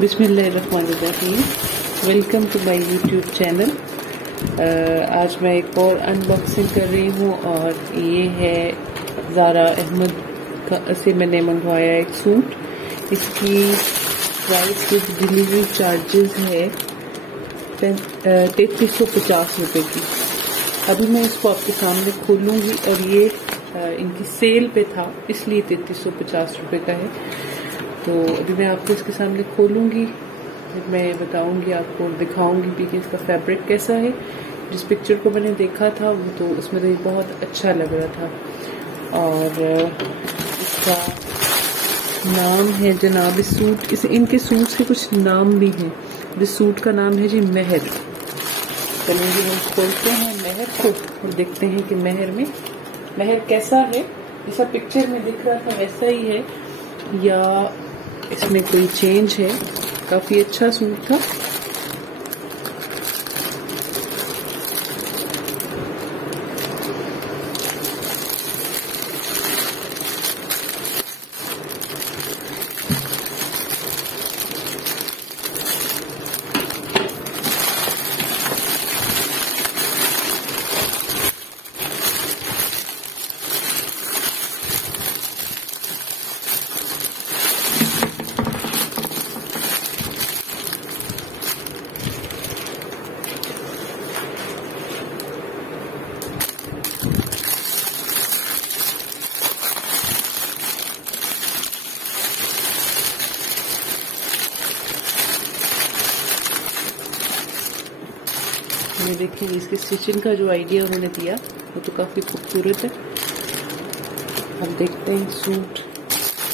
बिस्मिल्लाहिर्रहमानिर्रहीम। Welcome to my YouTube channel. आज मैं एक और अनबॉक्सिंग कर रही हूँ और ये है ज़ारा अहमद से मैंने मंगवाया एक सूट। इसकी प्राइस विद डिलीवरी चार्जेस है 3350 रुपये की। अभी मैं इसको आपके सामने खोलूँगी और ये इनकी सेल पे था इसलिए 3350 रुपये का है। तो अभी मैं आपको इसके सामने खोलूँगी, फिर मैं बताऊँगी आपको, दिखाऊँगी भी कि इसका फैब्रिक कैसा है। जिस पिक्चर को मैंने देखा था वो तो उसमें तो ये बहुत अच्छा लग रहा था। और इसका नाम है जनाब, इस सूट इनके सूट के कुछ नाम भी हैं। इस सूट का नाम है जी महर। चलेंगे हम खोलते हैं महर को और देखते हैं कि महर कैसा है। जैसा पिक्चर में दिख रहा था वैसा ही है या इसमें कोई चेंज है। काफी अच्छा सूट था। ये देखिए, इसकी स्टिचिंग का जो आइडिया उन्होंने दिया वो तो काफी खूबसूरत है। अब देखते हैं सूट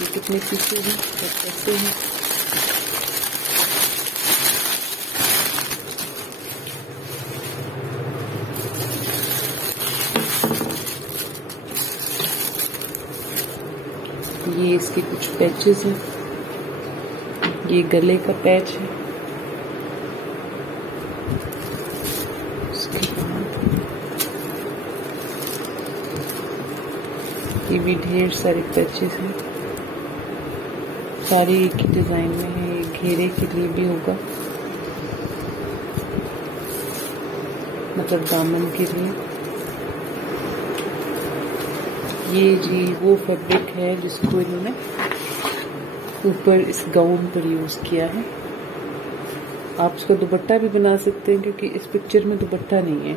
ये कितने पीछे हैं और कैसे हैं। ये इसके कुछ पैचेस हैं। ये गले का पैच है। ये भी ढेर सारे पैचेस हैं, सारी एक ही डिजाइन में है। ये घेरे के लिए भी होगा, मतलब दामन के लिए। ये जी वो फैब्रिक है जिसको इन्होंने ऊपर इस गाउन पर यूज किया है। आप इसका दुपट्टा भी बना सकते हैं क्योंकि इस पिक्चर में दुपट्टा नहीं है,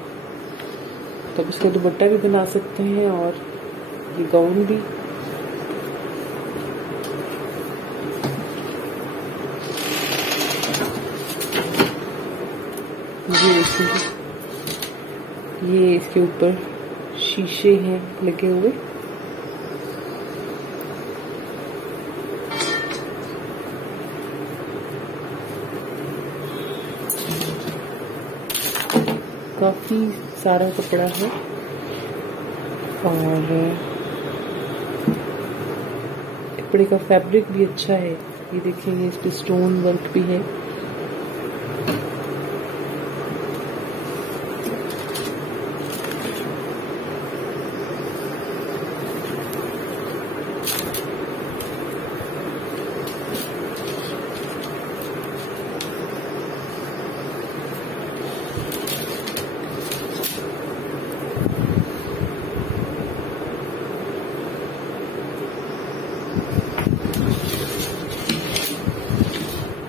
तो आप इसका दुपट्टा भी बना सकते हैं और ये गाउन भी। ये देखिए, ये इसके ऊपर शीशे हैं लगे हुए। काफी सारा कपड़ा है और कपड़े का फैब्रिक भी अच्छा है। ये देखिए, इस पे स्टोन वर्क भी है।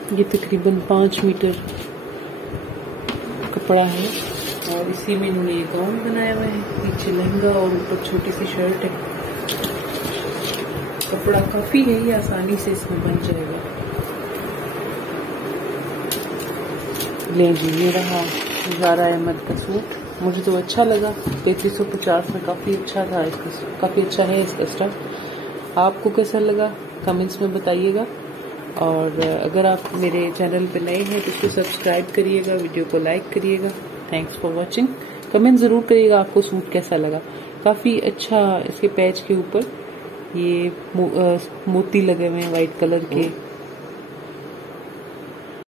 ये तकरीबन 5 मीटर कपड़ा है और इसी में इन्होंने ये गाउन बनाया हुआ है। पीछे लहंगा और ऊपर छोटी सी शर्ट है। कपड़ा काफी है, ये आसानी से इसमें बन जाएगा। ले जी, ये रहा ज़ारा अहमद का सूट। मुझे तो अच्छा लगा। 3350 में काफी अच्छा था इसका, काफी अच्छा है इसका स्टफ। आपको कैसा लगा कमेंट्स में बताइएगा। और अगर आप मेरे चैनल पे नए हैं तो इसको सब्सक्राइब करिएगा, वीडियो को लाइक करिएगा। Thanks for watching. कमेंट ज़रूर करिएगा आपको सूट कैसा लगा। काफ़ी अच्छा। इसके पैच के ऊपर ये मोती लगे हुए हैं वाइट कलर के।